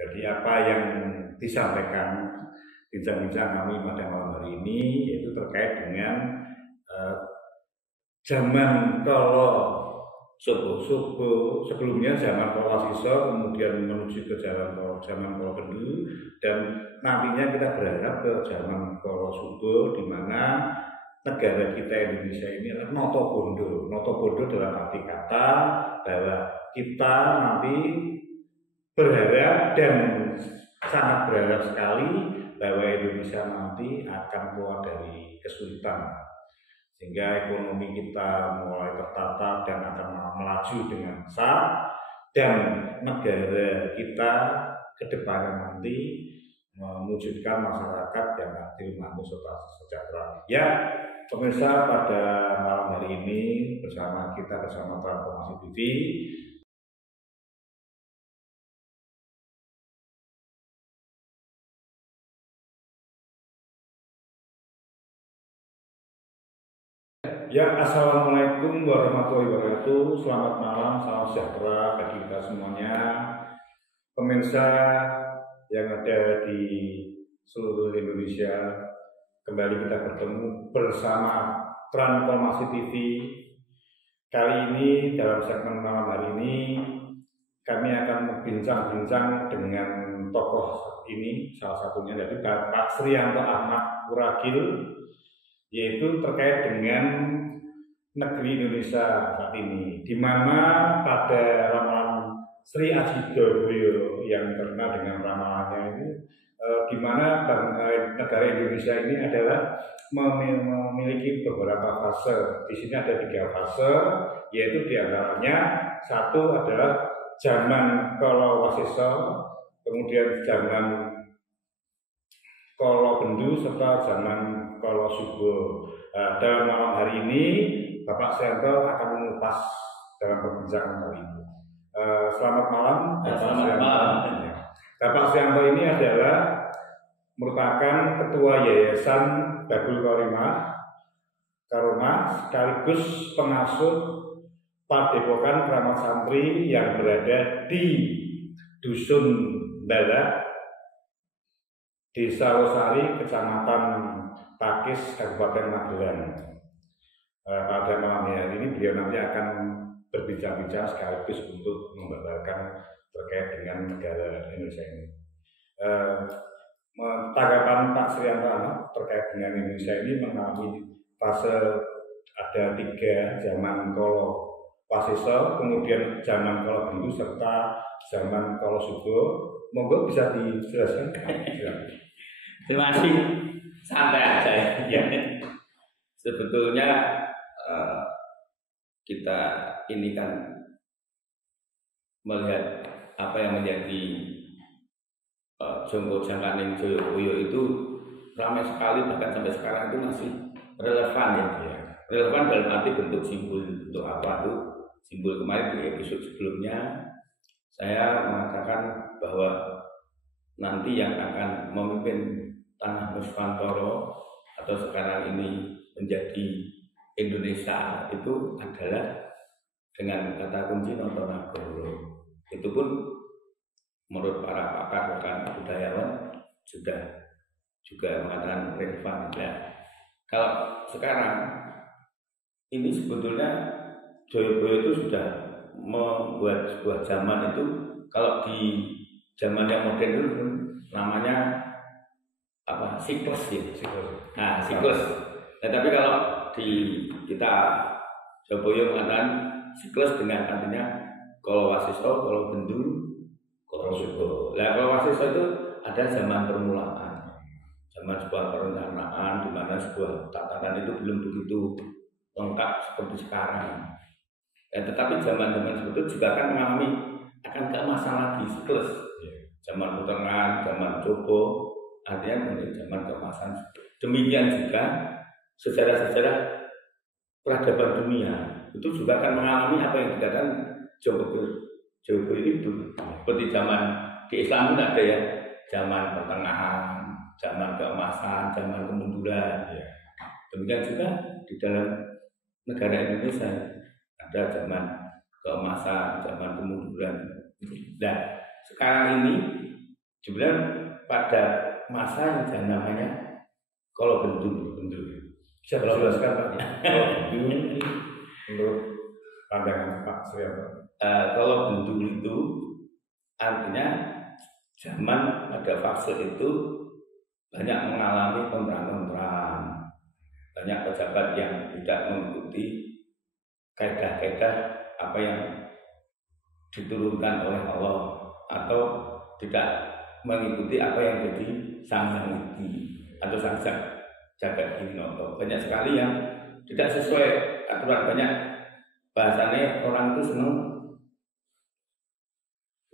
Jadi apa yang disampaikan bincang-bincang kami pada malam hari ini yaitu terkait dengan zaman kalau subuh sebelumnya zaman Kolasiso, kemudian menuju ke zaman Kolo Bendu, dan nantinya kita berharap ke zaman Kolo Subo, di mana negara kita Indonesia ini adalah Notobondo. Notobondo dalam arti kata bahwa kita nanti berharap dan sangat berharap sekali bahwa Indonesia nanti akan keluar dari kesulitan, sehingga ekonomi kita mulai tertata dan akan melaju dengan pesat, dan negara kita ke depan nanti mewujudkan masyarakat yang adil, makmur, serta sejahtera. Ya, pemirsa, pada malam hari ini bersama Transformasi TV. Ya, assalamualaikum warahmatullahi wabarakatuh. Selamat malam, salam sejahtera bagi kita semuanya. Pemirsa yang ada di seluruh Indonesia, kembali kita bertemu bersama Transformasi TV. Kali ini dalam segmen malam hari ini kami akan berbincang-bincang dengan tokoh ini, salah satunya dari Pak Srianto Ahmad Wuragil, yaitu terkait dengan negeri Indonesia saat ini, di mana pada ramalan Sri Ajidoboyo yang terkenal dengan ramalannya ini, di mana negara Indonesia ini adalah memiliki beberapa fase. Di sini ada 3 fase, yaitu diantaranya satu adalah zaman Kolo Wasiso, kemudian zaman Kolo Bendu, serta zaman Kolo Subo. Dalam malam hari ini Bapak Srianto akan mengupas dalam perbincangan kali ini. Selamat malam, Selamat malam. Bapak Srianto ini adalah merupakan Ketua Yayasan Babul Karomah sekaligus pengasuh Padepokan Keramat Santri yang berada di Dusun Bala, Desa Losari, Kecamatan Pakis, Kabupaten Magelang. Pada malam hari ini beliau nanti akan berbincang-bincang sekaligus untuk membabarkan terkait dengan negara Indonesia ini. Tanggapan Pak Srianto Ahmad terkait dengan Indonesia ini mengalami fase ada 3, zaman Kolo Wasiso, kemudian zaman Kolo Bendu, serta zaman Kolo Subo. Monggo bisa dijelaskan. Terima kasih. Santai aja ya. Sebetulnya kita ini kan melihat apa yang menjadi Jonggo Jangkaning Joyoboyo itu ramai sekali, bahkan sampai sekarang itu masih relevan ya. Relevan dalam arti bentuk simbol, untuk apa itu simbol. Kemarin di episode sebelumnya saya mengatakan bahwa nanti yang akan memimpin tanah Nuswantara atau sekarang ini menjadi Indonesia itu adalah dengan kata kunci Notonagoro. Itu pun menurut para pakar bahkan budayawan sudah juga mengatakan relevan. Nah, kalau sekarang ini sebetulnya Joyoboyo itu sudah membuat sebuah zaman itu, kalau di zaman yang modern itu namanya apa, siklus ya. Nah, siklus. Nah, tapi kalau di kita Joyoboyo mengatakan siklus dengan artinya Kolo Wasiso, Kolo Bendu, Kolo Subo. Nah, Kolo Wasiso itu ada zaman permulaan, zaman sebuah perencanaan di mana sebuah tatanan itu belum begitu lengkap seperti sekarang. Tetapi zaman-zaman seperti itu juga akan mengalami keemasan lagi, siklus. Zaman pertengahan, zaman Cobo, artinya zaman keemasan. Demikian juga sejarah-sejarah peradaban dunia itu juga akan mengalami apa yang dikatakan Joyoboyo itu. Seperti zaman di Islam pun ada ya, zaman pertengahan, zaman keemasan, zaman kemunduran. Demikian juga di dalam negara Indonesia ada zaman keemasan, zaman kemunduran. Nah, sekarang ini Sebenarnya pada masa yang namanya kalau bendu. Bisa dijelaskan Pak? Kalau bendu menurut pandangan Pak Suryanto. Kalau bendu itu artinya zaman pada fase itu banyak mengalami kontrak-kontrak, banyak pejabat yang tidak mengikuti kaidah-kaidah apa yang diturunkan oleh Allah atau tidak mengikuti apa yang jadi sang widi atau sang jagat dinoto. Banyak sekali yang tidak sesuai aturan. Banyak bahasanya orang itu senang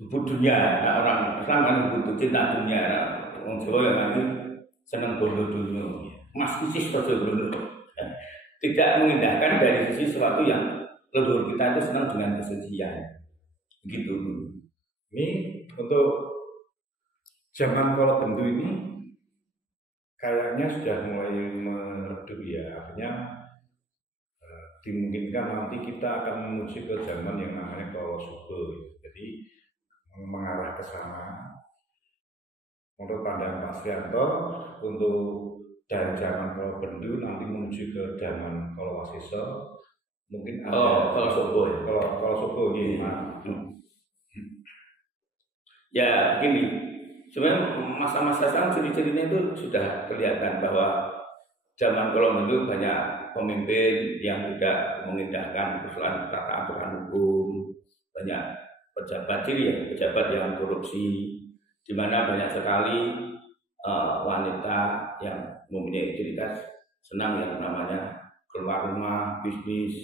hubud dunia. Nah, orang Islam kan hubud cinta dunia. Orang Jawa yang nanti senang bondo dunia. Mas Isis bondo. Tidak mengindahkan dari sisi sesuatu yang leluhur kita itu senang dengan kesucian. Begitu. Ini untuk zaman kalau bendu ini kayaknya sudah mulai meredup ya. Artinya dimungkinkan nanti kita akan menuju ke zaman yang namanya kalau subuh. Jadi mengarah ke sana. Menurut pandangan Pak Suryanto, untuk dari zaman kalau bendu nanti menuju ke zaman kalau wasiso mungkin ada kalau subuh ya. Kalau subuh ini Ya begini, sebenarnya masa-masa sekarang ciri-cirinya itu sudah kelihatan bahwa zaman kalau bendu banyak pemimpin yang tidak mengindahkan persoalan tata aturan hukum, banyak pejabat pejabat yang korupsi, di mana banyak sekali wanita yang mempunyai ciri khas senang yang namanya keluar rumah, bisnis,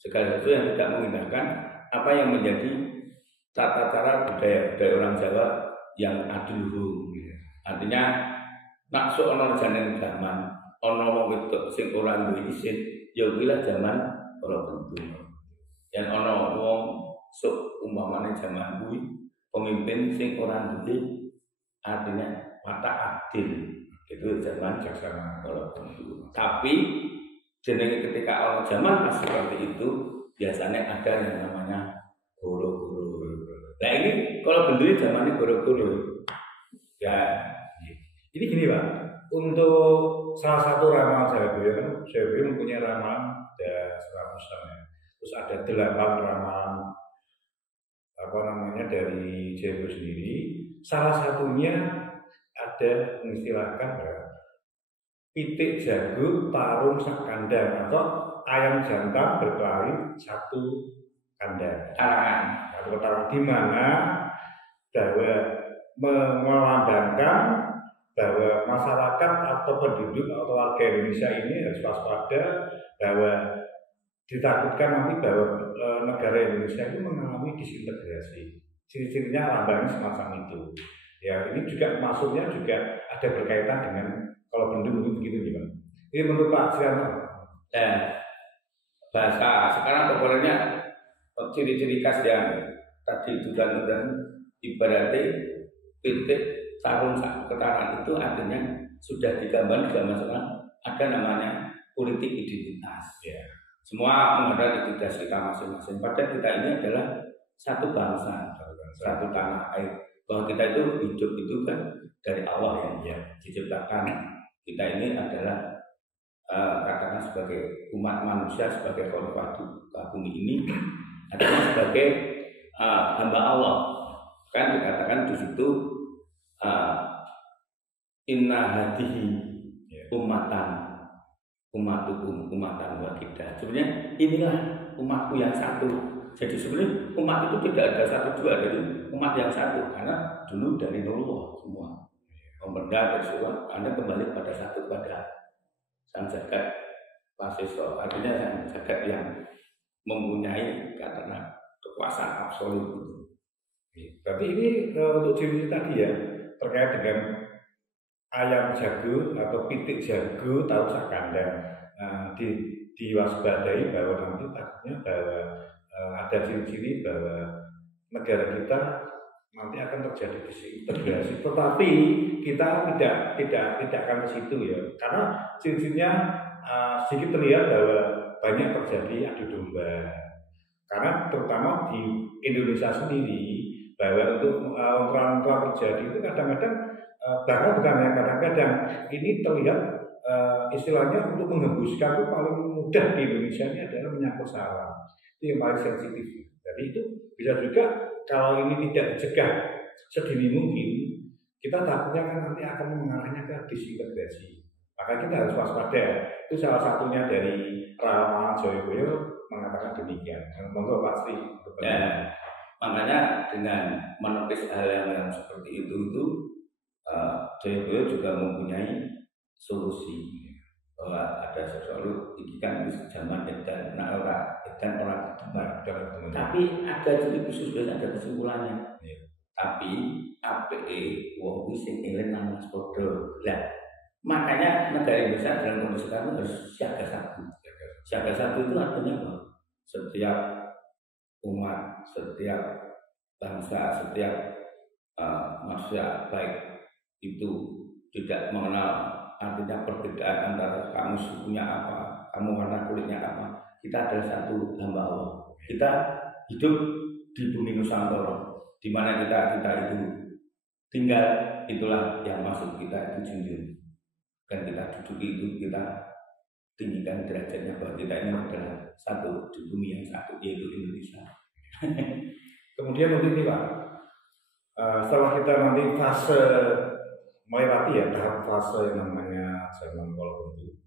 segala sesuatu yang tidak mengindahkan apa yang menjadi tata cara budaya orang Jawa yang adiluhung. Artinya maksud ono janen zaman ono wong wedok sing ora duwe isin, ya kuwi lah zaman kala bendu. Yen ono wong sok umpamane zaman kuwi pemimpin sing ora duwe artinya watak adil, itu zaman jaksana kala bendu. Tapi jenenge ketika ono zaman pas seperti itu biasanya ada yang namanya goro-goro. Nah ini kalau bentuknya zamannya goro-goro. Ya, ini gini Pak, untuk salah satu ramalan Jawa kan, Jawa mempunyai ramalan ada 100 ya. Terus ada 8 ramalan dari Jawa sendiri. Salah satunya ada mengistilahkan pitik jago tarung sak kandang atau ayam jantan berkelahi satu kandang. Tarangan di mana bahwa melambangkan bahwa masyarakat atau penduduk atau warga Indonesia ini harus waspada bahwa ditakutkan nanti bahwa negara Indonesia itu mengalami disintegrasi. Ciri-cirinya lambangnya semacam itu. Ya ini juga masuknya juga ada berkaitan dengan kalau penduduk begitu nih Pak. Ini menurut Pak Suryanto. Bahasa sekarang populernya ciri-ciri khas yang tadi itu dan ibaratnya pitik tarung ketaran itu artinya sudah digambar di zaman sekarang ada namanya politik identitas. Ya. Semua menghadap identitas kita masing-masing. Padahal kita ini adalah satu bangsa, satu tanah air. Bahwa kita itu hidup itu kan dari Allah yang diciptakan. Kita ini adalah katakan sebagai umat manusia, sebagai khalifah bumi ini adalah sebagai hamba Allah. Kan dikatakan di situ inna hadihi umatan wahidah. Sebenarnya inilah umatku yang satu. Jadi sebenarnya umat itu tidak ada satu dua, dari umat yang satu karena dulu dari Nurullah semua. Pembenda semua, Anda kembali pada satu pada sang jagat wasiso. Artinya sang jagat yang mempunyai karena kekuasaan absolut. Berarti ini untuk ciri tadi ya terkait dengan ayam jago atau pitik jago tahu sak kandang. Diwaspadai bahwa nanti takutnya bahwa ada ciri-ciri bahwa negara kita nanti akan terjadi disintegrasi. Tetapi kita tidak akan ke situ ya, karena ciri-cirinya sedikit terlihat bahwa banyak terjadi adu domba. Karena terutama di Indonesia sendiri bahwa untuk ultra terjadi itu kadang-kadang bahkan bukan hanya kadang-kadang ini terlihat istilahnya untuk menghembuskan itu paling mudah di Indonesia ini adalah menyangkut saraf, itu yang paling sensitif. Jadi itu bisa juga kalau ini tidak dicegah sedini mungkin, kita takutnya kan nanti akan mengarahnya ke disintegrasi. Maka kita harus waspada. Itu salah satunya dari Rama Joyoboyo mengatakan demikian. Monggo Pak Sri. Ya, makanya dengan menepis hal yang seperti itu Joyoboyo juga mempunyai solusi bahwa ada sesuatu ini kan zaman edan orang berdebat, tapi ada jadi khusus ada kesimpulannya. Ya. Tapi APE wong sing eling nang Mas Podo. Lah, makanya negara Indonesia dalam kondisi sekarang harus siaga satu. Siaga satu itu artinya apa? Setiap umat, setiap bangsa, setiap manusia baik itu tidak mengenal artinya perbedaan antara kamu sukunya apa, kamu warna kulitnya apa. Kita adalah satu hamba Allah. Kita hidup di bumi Nusantara, di mana kita itu tinggal, itulah yang masuk kita itu junjung. Dan kita duduki itu, kita tinggikan derajatnya bahwa kita ini adalah satu di bumi yang satu, yaitu Indonesia. Kemudian untuk ini Pak, setelah kita nanti fase melewati ya tahap fase yang namanya zaman Kolobendu,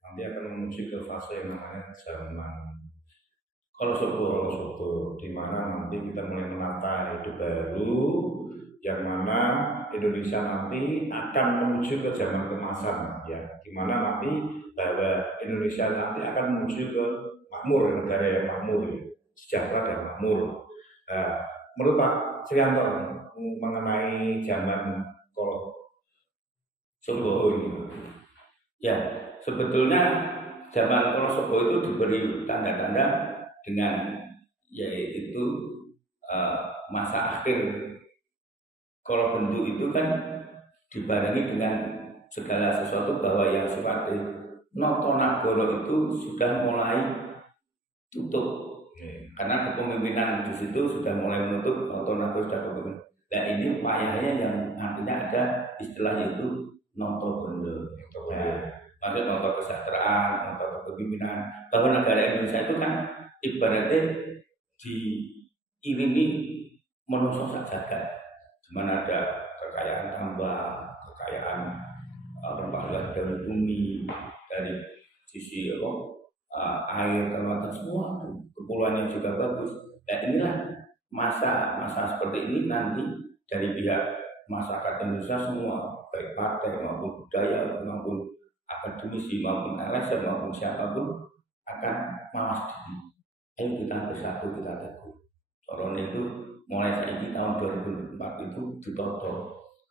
nanti akan menuju ke fase yang namanya zaman Kolosobo, di mana nanti kita mulai menata hidup baru, yang mana Indonesia nanti akan menuju ke zaman kemasan, ya, di mana nanti bahwa Indonesia nanti akan menuju ke makmur, negara yang makmur, sejahtera dan makmur. Menurut Pak Srianto mengenai zaman Kolosobo ini, ya sebetulnya zaman Kolosobo itu diberi tanda-tanda dengan yaitu masa akhir. Kolobendu itu kan dibarengi dengan segala sesuatu bahwa yang sifatnya Notonagoro itu sudah mulai tutup. Karena kepemimpinan di situ sudah mulai menutup, Notonagoro sudah kepemimpinan. Nah ini upayanya yang artinya ada istilahnya itu Notobondo. Maksud noto kesejahteraan, noto kepemimpinan. Bahwa negara Indonesia itu kan ibaratnya diiringi manusia sajagat. Di mana ada kekayaan tambah, kekayaan rempah dari bumi, dari sisi air, kelautan, semua kepulauannya juga bagus. Dan inilah masa seperti ini nanti dari pihak masyarakat Indonesia semua, baik partai maupun budaya maupun akademisi maupun LSM maupun siapapun akan malas diri. Ayo kita bersatu, kita teguh. Corona itu mulai saiki tahun 2004 itu ditoto.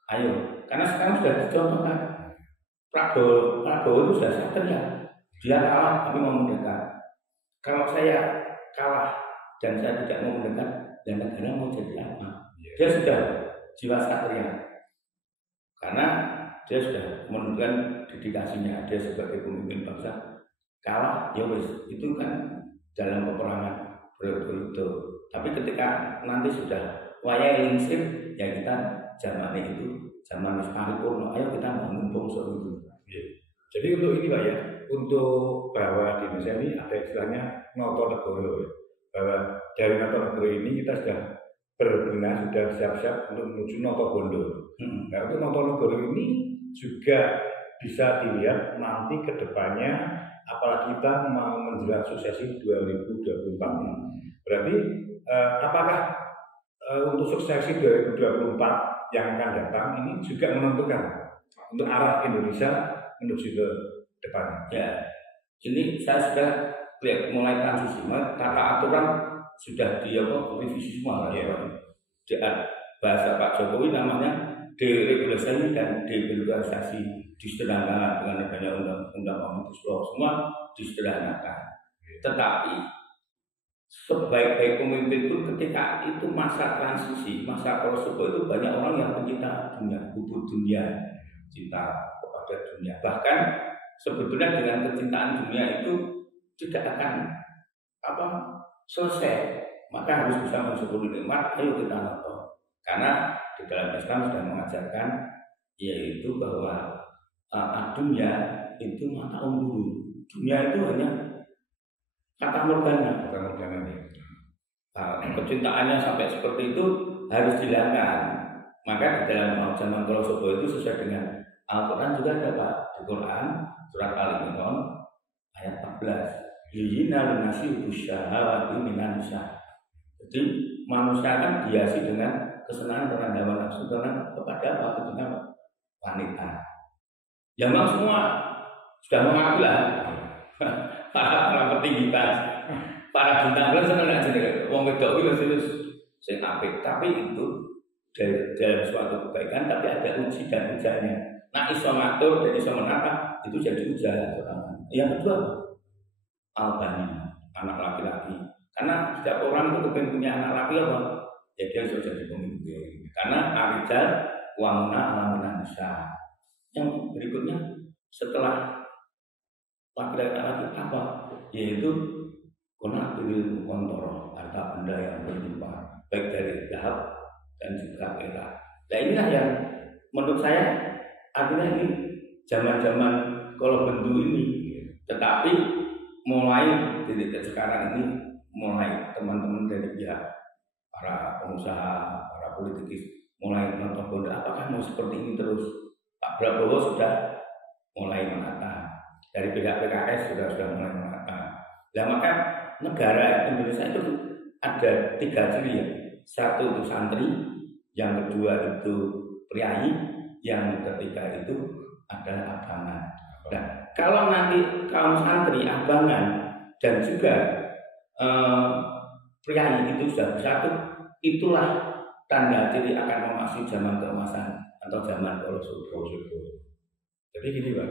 Ayo, karena sekarang sudah dicontohkan. Prabowo itu sudah sadar ya, dia kalah tapi mau mendekat. Kalau saya kalah dan saya tidak mau mendekat, dan negara mau jadi apa? Dia sudah jiwa satria, karena dia sudah menunjukkan dedikasinya. Dia sebagai pemimpin bangsa kalah, ya wes itu kan dalam peperangan berbelut. Tapi ketika nanti sudah wayai lingsir, ya kita zaman itu zaman paripurna, ayo kita bangun bangsa itu. Jadi untuk ini Pak ya, untuk bahwa di Indonesia ini ada istilahnya Notonegoro, bahwa dari Notonegoro ini kita sudah berbenah, sudah siap-siap untuk menuju Notobondo. Nah untuk Notonegoro ini juga bisa dilihat nanti ke depannya, apalagi kita mau menjelang suksesi 2024. Berarti apakah untuk suksesi 2024 yang akan datang ini juga menentukan untuk arah Indonesia menuju ke depannya? Ya, ini saya sudah mulai transisi, tata aturan sudah direvisi semua. Bahasa Pak Jokowi namanya deregulasi dan deregulasi, disederhanakan dengan adanya undang-undang omnibus law, semua disederhanakan. Tetapi sebaik-baik pemimpin pun ketika itu masa transisi, masa Kolosobo itu banyak orang yang pencinta dunia, hubung dunia, cinta kepada dunia. Bahkan sebetulnya dengan kecintaan dunia itu tidak akan selesai. maka harus bisa mensyukuri nikmat. Ayo kita noto, karena di dalam Islam sudah mengajarkan yaitu bahwa dunia itu mata umburu. Dunia itu hanya kata morgana. Kecintaannya sampai seperti itu harus dihilangkan. Maka di dalam zaman Kolosobo itu sesuai dengan Al-Quran juga ada Pak. Di Quran surat Al-Imran ayat 14. Yuyina lunasi ubusyahawati minan nisa. Jadi manusia kan dihiasi dengan kesenangan terhadap hawa nafsu karena kepada apa? Kepada wanita. Ya memang semua sudah mengaku lah. Para petinggi para bintang senang aja nih. Wong wedok itu terus sing apik, tapi itu dalam suatu kebaikan, tapi ada uji dan ujiannya. Nah, iso ngatur dan iso menata itu jadi ujian orang. Yang kedua, al-bani, anak laki-laki. Karena setiap orang itu kepengen punya anak laki apa? Ya dia sudah jadi pemimpin. Karena arijal wamuna alamuna nisa. Yang berikutnya setelah laki-laki apa? Yaitu konatil kontoro, harta benda yang berlimpah, baik dari zahab dan juga perak. Nah inilah yang menurut saya akhirnya ini zaman-zaman kalau bendu ini. Tetapi mulai dari sekarang ini mulai teman-teman dari pihak para pengusaha, para politikus mulai menonton bondo. Apakah mau seperti ini terus? Pak Prabowo sudah mulai menata, dari pihak PKS sudah mulai menata. Nah maka negara Indonesia itu ada 3 ciri ya. Satu itu santri, yang kedua itu priai, yang ketiga itu adalah abangan. Nah, kalau nanti kaum santri, abangan dan juga priai itu sudah bersatu, itulah tanda ciri akan memasuki zaman keemasan atau zaman Kolosobo. Jadi gini Pak,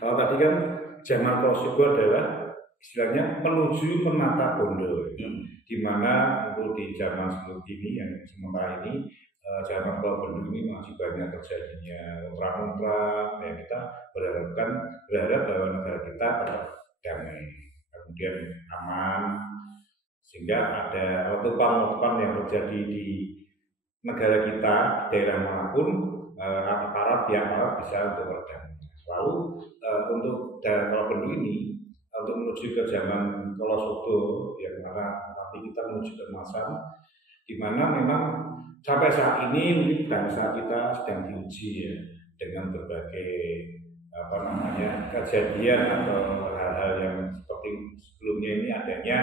kalau tadi kan zaman Kolosobo adalah istilahnya menuju menata bondo, di mana untuk di zaman sebelum ini yang sementara ini zaman bondo ini masih banyak terjadinya perang-perang. Ya kita berharap bahwa negara kita tetap damai, kemudian aman, sehingga ada letupan-letupan yang terjadi di negara kita, daerah manapun, aparat bisa untuk berdamai. Lalu untuk daerah bondo ini untuk menuju ke zaman Kolosobo yang mana nanti kita menuju ke masa di mana memang sampai saat ini mungkin bangsa kita sedang diuji ya dengan berbagai kejadian atau hal-hal yang seperti sebelumnya ini adanya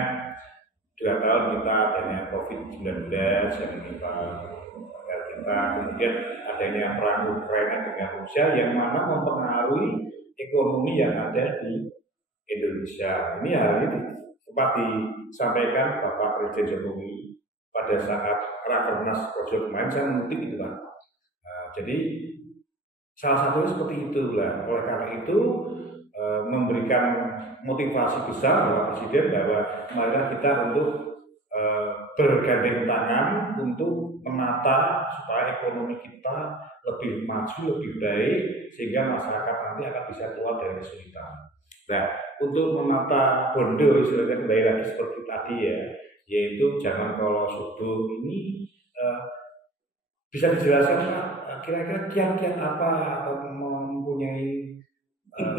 2 tahun kita adanya COVID-19 yang kita kemudian adanya perang Ukraina dengan Rusia yang mana mempengaruhi ekonomi yang ada di Indonesia. Ini hari ini sempat disampaikan Bapak Presiden Jokowi pada saat Rakernas Projo kemarin, saya mengutip itu Pak. Jadi salah satunya seperti itu lah. Oleh karena itu memberikan motivasi besar Bapak Presiden bahwa marilah kita untuk bergandeng tangan untuk menata supaya ekonomi kita lebih maju, lebih baik, sehingga masyarakat nanti akan bisa keluar dari kesulitan. Nah, untuk menata bondo istilahnya kembali lagi seperti tadi ya, yaitu zaman Kolosobo ini bisa dijelaskan Pak, kira-kira kiat-kiat apa atau mempunyai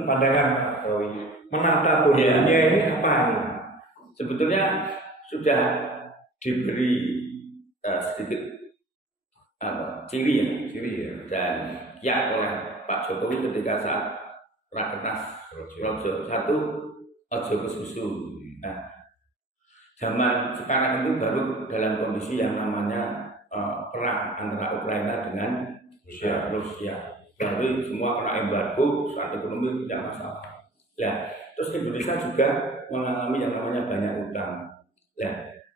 pandangan atau menata bondonya ini apa ini? Sebetulnya sudah diberi sedikit ciri ya dan kiat oleh Pak Jokowi ketika saat Rakernas Projo 1 ojo kesusu. Nah, zaman sekarang itu baru dalam kondisi yang namanya perang antara Ukraina dengan Rusia. Baru semua kena embargo, saat ekonomi tidak masalah. Nah, terus Indonesia juga mengalami yang namanya banyak utang. Nah,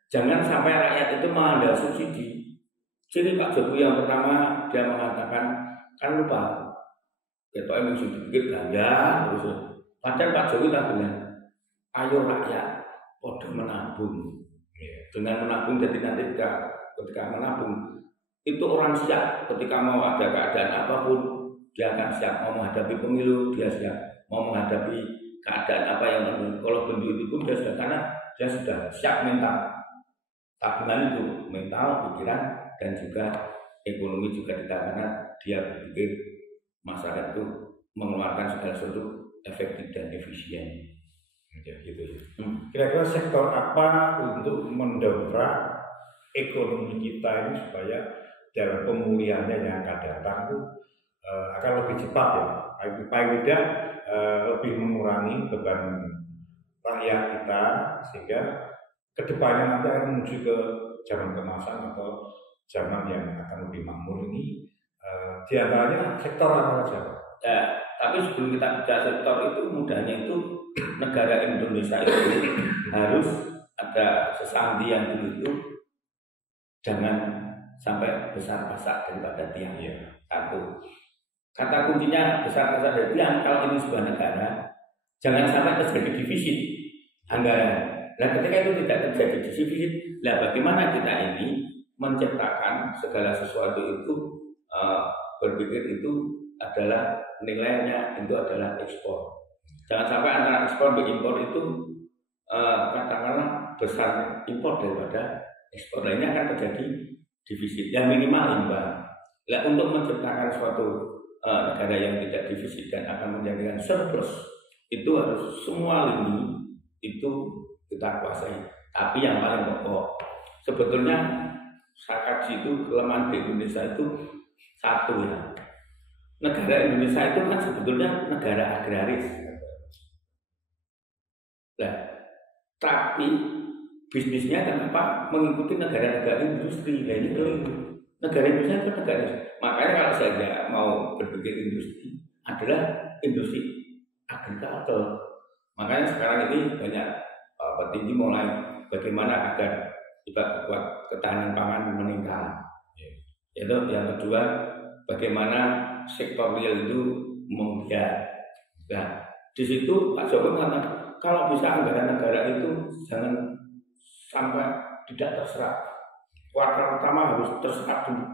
jangan sampai rakyat itu mengandalkan subsidi. Ciri Pak Jokowi yang pertama dia mengatakan kan lupa. Kita emang sudah dikit belanja terus. Padahal Pak Jokowi tak bilang, ayo rakyat, podo menabung. Dengan menabung jadi nanti ketika menabung itu orang siap ketika mau ada keadaan apapun dia akan siap mau menghadapi pemilu, dia siap mau menghadapi keadaan apa yang kalau bendu itu pun dia sudah karena dia sudah siap mental. tabungan itu mental, pikiran, dan juga ekonomi juga kita karena dia berpikir masyarakat itu mengeluarkan segala sesuatu efektif dan efisien. Ya, gitu ya. Kira-kira sektor apa untuk mendongkrak ekonomi kita ini supaya dalam pemulihannya yang akan datang itu akan lebih cepat ya, paling tidak lebih mengurangi beban rakyat kita sehingga kedepannya nanti akan menuju ke zaman kemasan atau zaman yang akan lebih makmur ini. Diantaranya sektor apa saja? Ya, tapi sebelum kita bicara sektor itu mudahnya itu negara Indonesia itu harus ada sesambi yang dulu itu jangan sampai besar-besar daripada tiang. Satu kata kuncinya besar-besar dari tiang. Kalau ini sebuah negara jangan sampai terjadi defisit anggaran. Nah ketika itu tidak terjadi defisit, nah bagaimana kita ini menciptakan segala sesuatu itu berpikir itu adalah nilainya itu adalah ekspor. Jangan sampai antara ekspor dan impor itu katakanlah besar impor daripada ekspor. Lainnya akan terjadi defisit yang minimal imbang. Nah, untuk menciptakan suatu negara yang tidak defisit dan akan menjadikan surplus itu harus semua lini itu kita kuasai. Tapi yang paling pokok sebetulnya saya kaji itu kelemahan di Indonesia itu satu ya. Negara Indonesia itu kan sebetulnya negara agraris. Nah, tapi bisnisnya kenapa mengikuti negara-negara industri? Nah ini keliru. Negara Indonesia itu negara. Makanya kalau saya mau berpikir industri adalah industri agrikultur. Makanya sekarang ini banyak petinggi mulai bagaimana agar kita kuat ketahanan pangan meningkat. Itu yang kedua, bagaimana sektor real itu menggiat. Nah, di situ Pak Jokowi mengatakan kalau bisa anggaran negara itu jangan sampai tidak terserap. Kuartal pertama harus terserap dulu.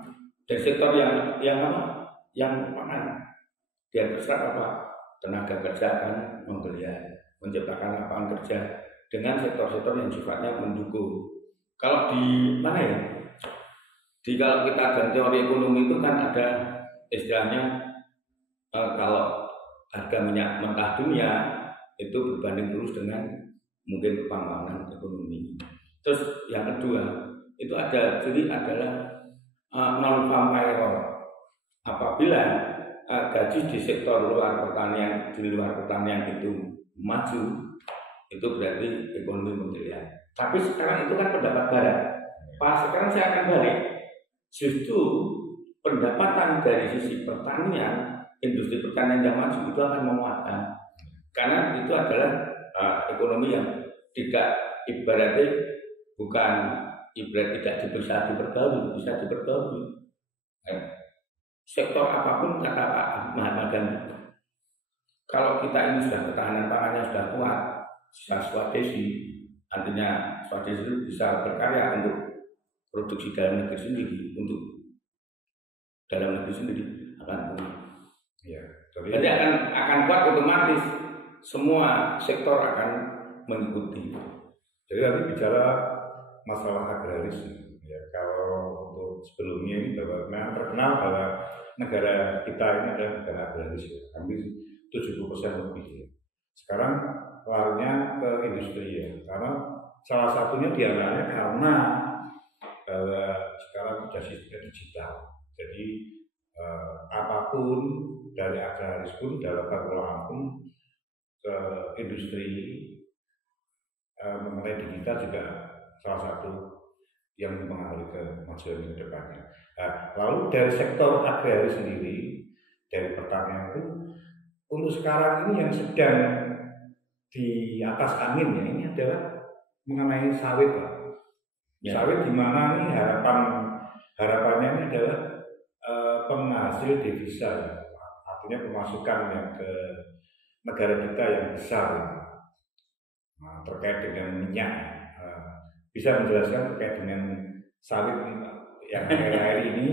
Dari sektor yang apa? Yang pangan. Dia terserap apa? Tenaga kerja akan menggeliat, menciptakan lapangan kerja dengan sektor-sektor yang sifatnya mendukung. Kalau di mana ya? Kalau kita dalam teori ekonomi itu kan ada istilahnya kalau harga minyak mentah dunia itu berbanding lurus dengan mungkin pembangunan ekonomi. Terus yang kedua itu ada jadi adalah non-farm payroll. Apabila gaji di sektor luar pertanian itu maju, itu berarti ekonomi menggeliat. Tapi sekarang itu kan pendapat barat. Pas sekarang saya akan balik. Justru pendapatan dari sisi pertanian, industri pertanian yang maju itu akan menguatkan. Karena itu adalah ekonomi yang tidak ibaratnya bukan tidak bisa diperbarui, bisa diperbarui. Sektor apapun kata Pak Mahatma Gandhi, kalau kita ini sudah ketahanan pangannya sudah kuat, sudah swadesi, artinya swadesi itu bisa berkarya untuk produksi dalam negeri sendiri, untuk dalam negeri sendiri akan kuat. Ya, jadi akan kuat otomatis semua sektor akan mengikuti. Jadi nanti bicara masalah agraris, ya kalau untuk sebelumnya ini bahwa memang terkenal bahwa negara kita ini adalah negara agraris, ya, hampir 70% lebih. Ya. Sekarang larinya ke industri ya, karena salah satunya diantaranya karena bahwa sekarang sudah sistem digital, jadi apapun dari agraris pun dalam perkembangan pun ke industri mengenai digital juga salah satu yang mempengaruhi kemajuan ke depannya. Nah, lalu dari sektor agraris sendiri, dari pertanian itu untuk sekarang ini yang sedang di atas angin ya, ini adalah mengenai sawit, Pak. Ya. Sawit di mana ini harapannya ini adalah penghasil devisa, ya. Artinya pemasukan yang ke negara kita yang besar. Nah, terkait dengan minyak, bisa menjelaskan terkait dengan sawit yang akhir-akhir ini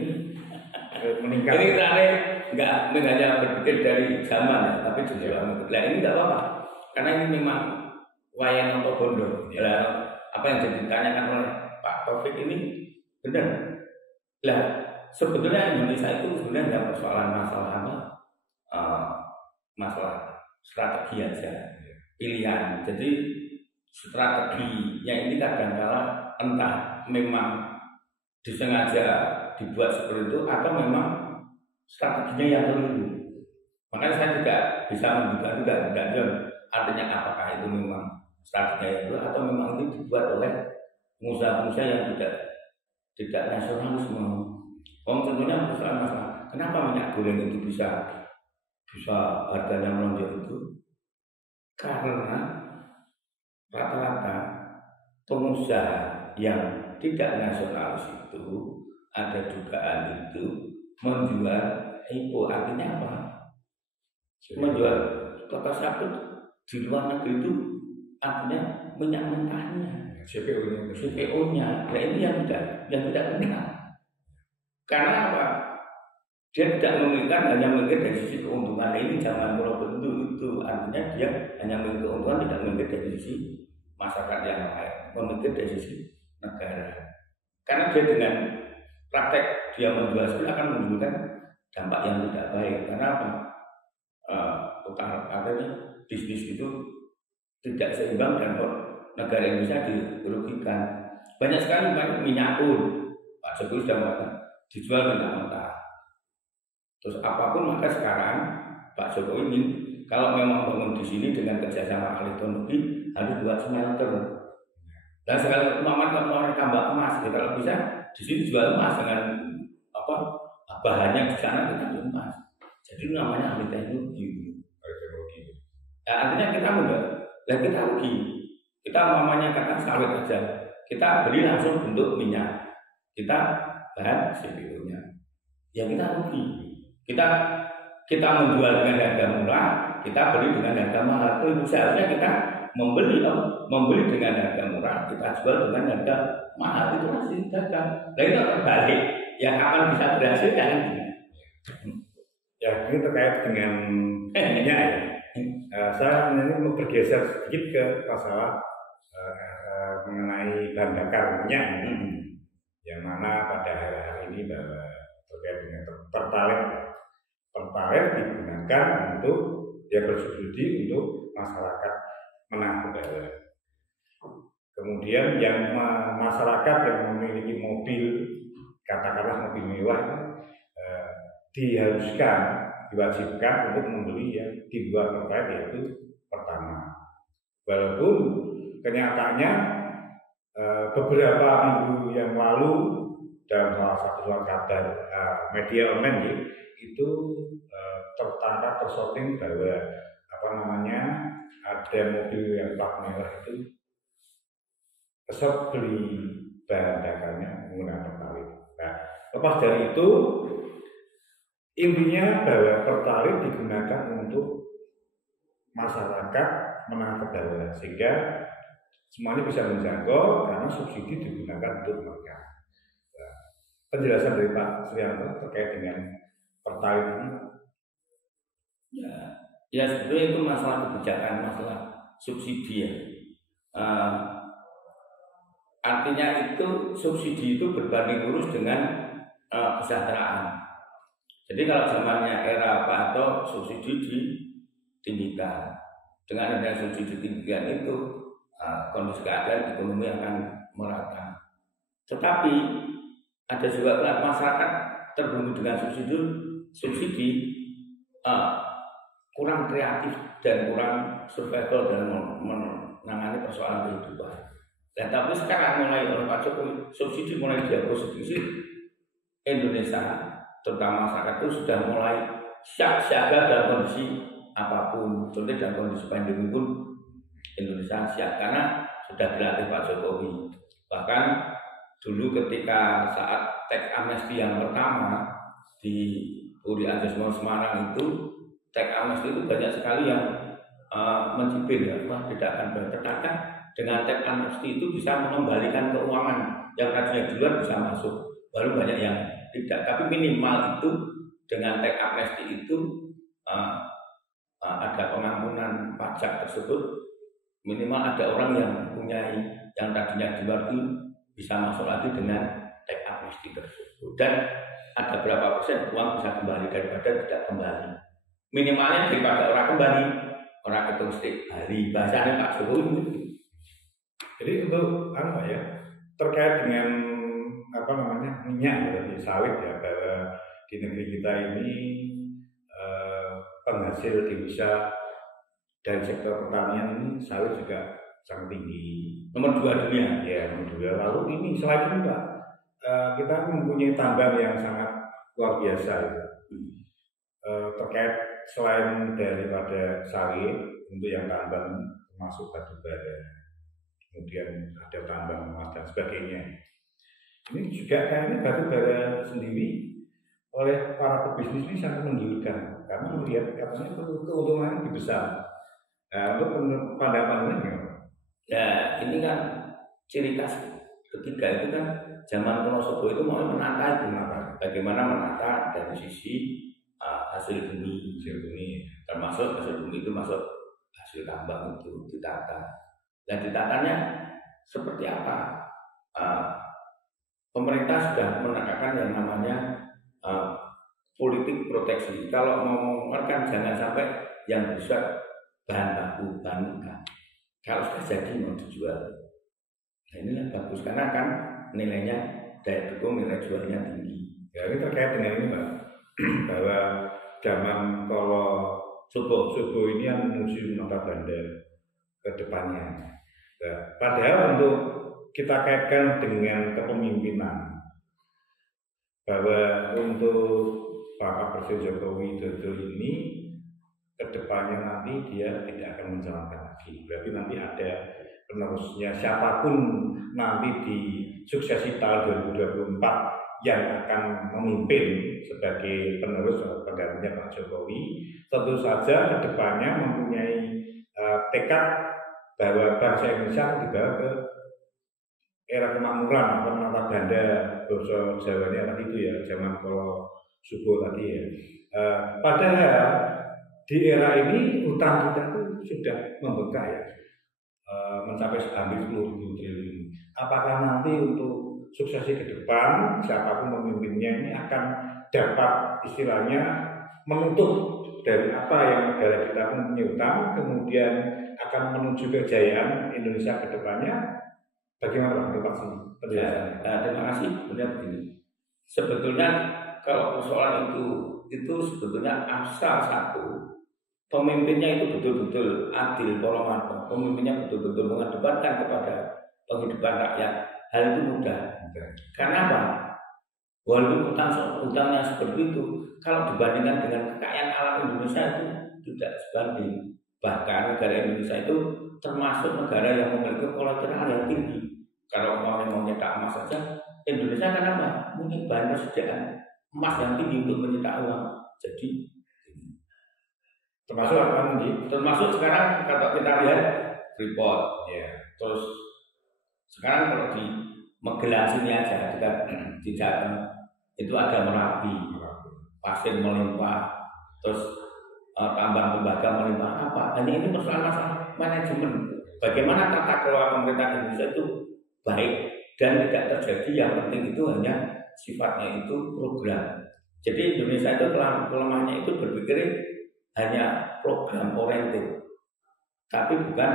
meningkat. Ini terakhir nggak hanya berpikir dari zaman, tapi juga nah ini nggak apa-apa, karena ini memang wayang Notobondo. Ya, apa yang ditanyakan oleh Pak Taufik ini benar. Lah sebetulnya Indonesia itu sebenarnya nggak persoalan masalah apa, masalah strategi aja, pilihan. Jadi strateginya ini kadang-kala entah memang disengaja dibuat seperti itu atau memang strateginya yang keliru. Makanya saya tidak bisa menduga juga artinya apakah itu memang strateginya itu atau memang itu dibuat oleh pengusaha-pengusaha yang tidak nasionalisme. Tentunya persoalan masalah. Kenapa minyak goreng itu bisa harganya melonjak itu? Karena rata-rata pengusaha yang tidak nasionalis itu ada dugaan itu menjual IPO. Artinya apa? Menjual kelapa sawit di luar negeri itu artinya minyak mentahnya, CPO-nya. Nah ini yang tidak benar. Karena apa? Dia tidak memikirkan, hanya memikir dari sisi keuntungan. Ini jangan mulai bentuk itu. Artinya dia hanya memikir keuntungan, tidak memikir dari sisi masyarakat yang lain, memikir dari sisi negara. Karena dia dengan praktek dia menjual sebenarnya akan menimbulkan dampak yang tidak baik. Karena apa? Artinya bisnis itu tidak seimbang dan negara Indonesia dirugikan. Banyak sekali minyak pun Pak Jokowi sudah mengatakan dijual minyak mentah. Terus apapun maka sekarang Pak Jokowi ingin kalau memang bangun di sini dengan kerjasama ahli teknologi harus buat smelter. Dan sekali kemauan tambah emas, ya, kalau bisa di sini jual emas dengan apa bahannya di sana kita jual emas. Jadi namanya ahli teknologi. Ya, artinya kita mudah, dan kita rugi. Kita namanya kata sawit aja, kita beli langsung bentuk minyak, kita bahan CPO-nya. Ya kita rugi. Kita menjual dengan harga murah, kita beli dengan harga mahal. Itu seharusnya kita membeli dengan harga murah, kita jual dengan harga mahal. Itu masih dagang. Nah itu terbalik. Yang akan bisa berhasil kan? Ya ini terkait dengan minyak ya. Saya mau bergeser sedikit ke masalah mengenai bahan bakar minyak, yang mana pada hari ini bahwa terkait dengan pertalite digunakan untuk bersubsidi untuk masyarakat menengah ke bawah. Kemudian yang masyarakat yang memiliki mobil, katakanlah mobil mewah, diwajibkan untuk membeli yang di luar pertalite, yaitu pertama. Walaupun kenyataannya beberapa minggu yang lalu dalam salah satu surat kabar media online itu tertangkap tersorting bahwa ada mobil yang plat merah itu besok beli bahan bakarnya menggunakan pertalite. Nah, lepas dari itu intinya bahwa pertalite digunakan untuk masyarakat menengah ke bawah sehingga semuanya bisa menjangkau karena subsidi digunakan untuk mereka. Nah, penjelasan dari Pak Suryanto terkait dengan pertalite ini. Ya sebetulnya itu masalah kebijakan, masalah subsidi ya. Artinya itu subsidi itu berbanding lurus dengan kesejahteraan. Jadi kalau zamannya era Pak Harto subsidi ditinggikan, dengan adanya subsidi ditinggikan itu kondisi keadaan ekonomi akan merata. Tetapi ada juga masyarakat terbunuh dengan subsidi kurang kreatif dan kurang survival dalam menangani persoalan kehidupan. Dan tapi sekarang mulai oleh Pak Jokowi subsidi mulai dihapus sedikit, Indonesia terutama masyarakat itu sudah mulai siaga dalam kondisi apapun. Contohnya dalam kondisi pandemi pun Indonesia siap karena sudah dilatih Pak Jokowi. Bahkan dulu ketika saat teks amnesti yang pertama di Uri Anjasmara Semarang itu teks amnesti itu banyak sekali yang mencibir ya, tidak akan berkata dengan teks amnesti itu bisa mengembalikan keuangan yang tadinya di luar bisa masuk. Baru banyak yang tidak, tapi minimal itu dengan teks amnesti itu ada pengampunan pajak tersebut. Minimal ada orang yang punya yang tadinya di luar itu bisa masuk lagi dengan teks amnesti tersebut. Dan ada berapa persen uang bisa kembali daripada tidak kembali. Minimalnya daripada orang kembali, orang ketung stik Bali. Bahasanya Pak Jokowi. Jadi untuk terkait dengan minyak sawit ya, bahwa di negeri kita ini penghasil devisa dari sektor pertanian ini sawit juga sangat tinggi, nomor 2 dunia. Ya, nomor 2. Lalu ini selain itu Pak, kita mempunyai tambang yang sangat luar biasa ya. Terkait selain daripada sawit untuk yang tambang termasuk batu bara, kemudian ada tambang emas dan sebagainya. Ini juga kayaknya batu bara sendiri oleh para pebisnis ini sangat menggiurkan karena melihat katanya keuntungan lebih besar. Nah, untuk pandangan ya ini kan ciri khas ketiga itu kan zaman Wonosobo itu mulai menata itu, bagaimana menata dari sisi hasil bumi, termasuk hasil bumi itu masuk hasil tambang itu ditata. Dan ditatanya seperti apa? Pemerintah sudah menegakkan yang namanya politik proteksi. Kalau mau mengeluarkan jangan sampai yang rusak bahan baku, bahan mentah. Kalau sudah jadi mau dijual, nah inilah bagus karena kan nilainya daya dukung, nilai jualnya tinggi. Ya, ini terkait dengan ini Pak, bahwa zaman kalau subuh ini yang menuju Nota Bandar ke depannya. Nah, padahal untuk kita kaitkan dengan kepemimpinan, bahwa untuk Bapak Presiden Joko Widodo ini kedepannya nanti dia tidak akan menjalankan lagi. Berarti nanti ada penerusnya, siapapun nanti di suksesi tahun 2024 yang akan memimpin sebagai penerus atau penggantinya Pak Jokowi, tentu saja kedepannya mempunyai tekad bahwa bangsa Indonesia dibawa ke era kemakmuran atau menata ganda bahasa Jawanya tadi itu ya, zaman kalau subuh tadi ya. Padahal di era ini utang kita tuh sudah membengkak ya, mencapai hampir 10.000 triliun. Apakah nanti untuk suksesi ke depan siapapun pemimpinnya ini akan dapat istilahnya menutup dari apa yang negara kita mempunyai utang, kemudian akan menuju kejayaan Indonesia ke depannya? Bagaimana Pak penjelasannya? Terima kasih. Benar begini. Sebetulnya kalau persoalan itu sebetulnya asal satu, pemimpinnya itu betul-betul adil, poromato, pemimpinnya betul-betul mengedepankan kepada penghidupan rakyat. Hal itu mudah. Karena apa? Walaupun utangnya seperti itu, kalau dibandingkan dengan kekayaan alam Indonesia itu tidak sebanding. Bahkan negara Indonesia itu termasuk negara yang memiliki kolateral yang tinggi. Kalau mau nyetak emas saja, Indonesia kan apa? Punya bahan persediaan emas yang tinggi untuk mencetak uang. Jadi termasuk sekarang kalau kita lihat Freeport, ya. Terus sekarang kalau di Magelang sini aja kita di Jateng itu ada Merapi, pasir melimpah, terus tambang tembaga melimpah apa? Hanya ini masalah manajemen. Bagaimana tata kelola pemerintah Indonesia itu baik dan tidak terjadi. Yang penting itu hanya sifatnya itu program. Jadi Indonesia itu kelemahannya itu berpikir hanya program oriented, tapi bukan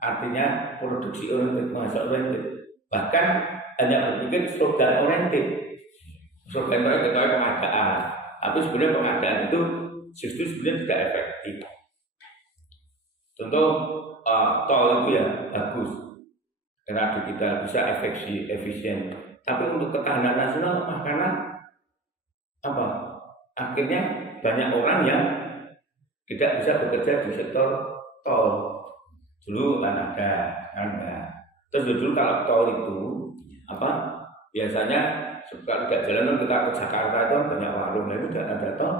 artinya produksi oriented, masa oriented. Bahkan hanya berpikir slogan oriented. Slogan oriented itu pengadaan, tapi sebenarnya pengadaan itu justru sebenarnya tidak efektif. Contoh tol itu ya bagus, karena kita bisa efisien. Tapi untuk ketahanan nasional lemah karena apa? Akhirnya banyak orang yang tidak bisa bekerja di sektor tol. Dulu kan ada, kan enggak. Terus dulu kalau tol itu apa? Biasanya kalau tidak jalan kita ke Jakarta itu banyak warung, itu tidak ada tol.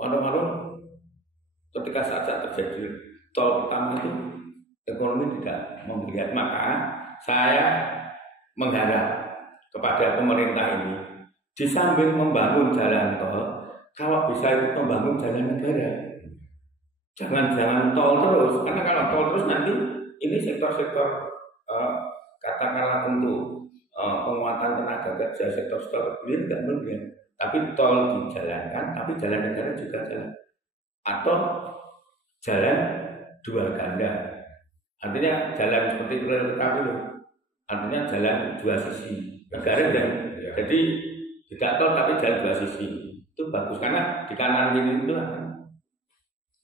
Warung-warung ketika saat terjadi tol pertama itu ekonomi tidak memelihat. Maka saya mengharap kepada pemerintah ini di samping membangun jalan tol, kalau bisa itu membangun jalan negara. Jangan tol terus, karena kalau tol terus nanti ini sektor-sektor katakanlah untuk penguatan tenaga kerja sektor hilir nggak melihat, tapi tol dijalankan, tapi jalan negara juga jalan, atau jalan dua ganda, artinya jalan seperti rel kereta itu, artinya jalan dua sisi negara dan jadi tidak tol tapi jalan dua sisi itu bagus karena di kanan kiri itu akan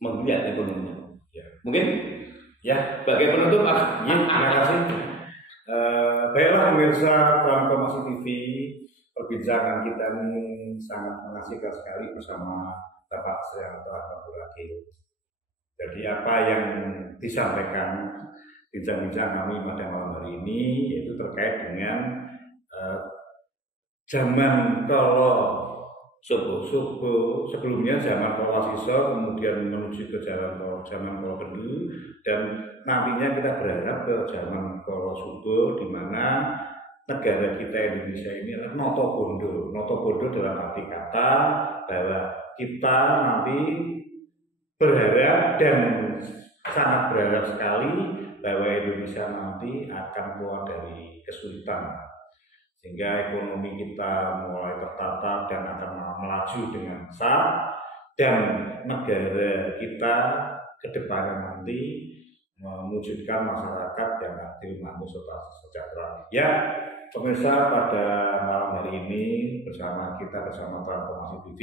menggeliat ekonominya. Ya. Mungkin ya sebagai penutup Pak. Ya, terima kasih. Baiklah pemirsa Transformasi TV, perbincangan kita ini sangat mengasihkan sekali bersama Bapak Srianto Ahmad Wakil. Jadi apa yang disampaikan bincang-bincang kami pada malam hari ini yaitu terkait dengan zaman kalau Sobo sebelumnya zaman Kolasiso, kemudian menuju ke zaman Kolo Kendu, dan nantinya kita berharap ke zaman Kolo Subo, di mana negara kita Indonesia ini adalah Notobondo. Notobondo dalam arti kata bahwa kita nanti berharap dan sangat berharap sekali bahwa Indonesia nanti akan keluar dari kesulitan, sehingga ekonomi kita mulai tertata dan akan melaju dengan besar, dan negara kita ke depan nanti mewujudkan masyarakat yang adil, makmur, serta sejahtera. Ya, pemirsa, pada malam hari ini bersama Transformasi TV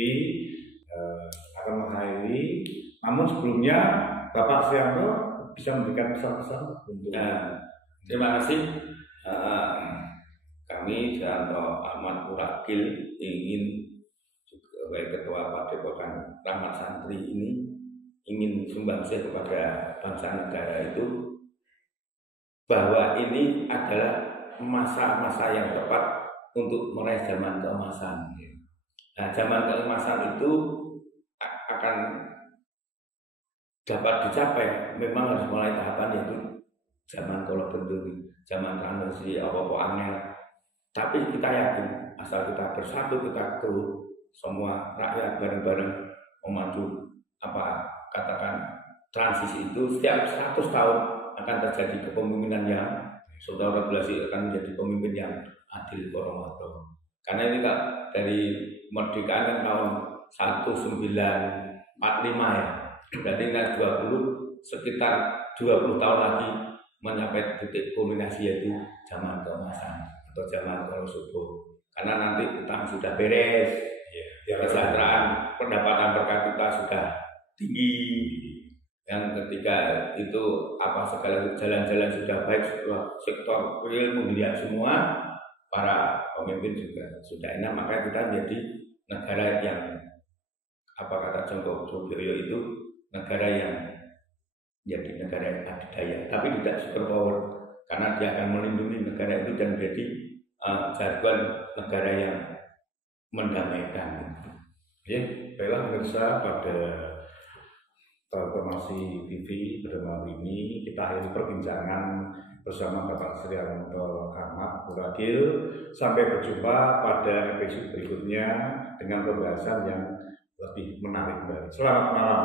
akan mengakhiri. Namun sebelumnya Bapak Srianto bisa memberikan pesan-pesan untuk. Terima kasih. Kami Srianto Ahmad Wakil ingin sebagai Ketua Padepokan Rahmat Santri ini ingin sumbangsih kepada bangsa negara itu bahwa ini adalah masa-masa yang tepat untuk meraih zaman keemasan. Nah, zaman keemasan itu akan dapat dicapai memang harus mulai tahapan yaitu zaman Kolo Kendu, zaman transisi apa-apa angel. Tapi kita yakin asal kita bersatu, kita keluh semua rakyat bareng-bareng memaju transisi itu setiap 100 tahun akan terjadi kepemimpinan yang saudara regulasi akan menjadi pemimpin yang adil koromato. Karena ini Kak, dari kemerdekaan kan tahun 1945 ya. Berarti kan 20 sekitar 20 tahun lagi mencapai titik kulminasi yaitu zaman keemasan atau zaman Kolo Subo. Karena nanti utang sudah beres, kesejahteraan pendapatan per kapita sudah tinggi. Yang ketiga itu segala jalan-jalan sudah baik, sektor real menggeliat semua, para pemimpin juga sudah enak, maka kita menjadi negara yang kata Joko Widodo itu negara yang menjadi negara yang adidaya, tapi tidak superpower karena dia akan melindungi negara itu dan menjadi jargon negara yang mendamaikan. Ya, baiklah pemirsa, pada Transformasi TV pada malam ini kita akhiri perbincangan bersama Bapak Srianto Ahmad Wakil. Sampai berjumpa pada episode berikutnya dengan pembahasan yang lebih menarik. Selamat malam.